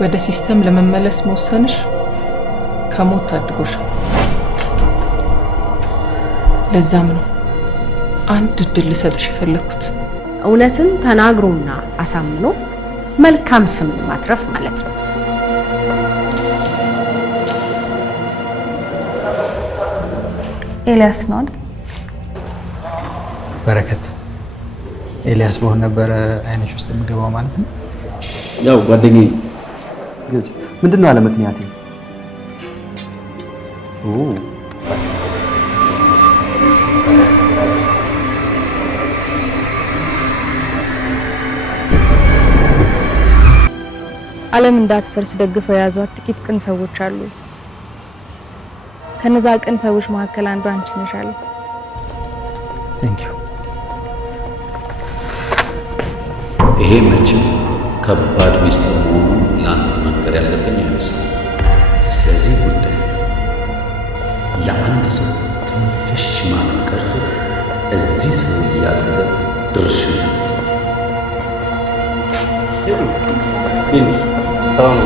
ወደ ሲስተም ለመመለስ መወሰንሽ ከሞት ታድጎሻል። ለዛም ነው አንድ እድል ልሰጥሽ የፈለኩት። እውነትን ተናግሮና አሳምኖ መልካም ስም ማትረፍ ማለት ነው። ኤልያስ ነው በረከት። ኤልያስ በሆነ ነበር አይነሽ ውስጥ የምገባው ማለት ነው። ያው ጓደኛዬ ምንድነው አለ ምክንያት ዓለም እንዳትፈርስ ደግፈው የያዟት ጥቂት ቅን ሰዎች አሉ። ከነዛ ቅን ሰዎች መካከል አንዱ አንቺ ነሽ አለ። ቴንክ ዩ። ይሄ መቼም ከባድ ሚስጥር መሆኑን ለአንተ መንገር ያለብኝ አይመስልም። ስለዚህ ጉዳይ ለአንድ ሰው ትንፍሽ ማለት ቀርቶ እዚህ ሰው እያጠገብ ድርሽ ነው። ሰላም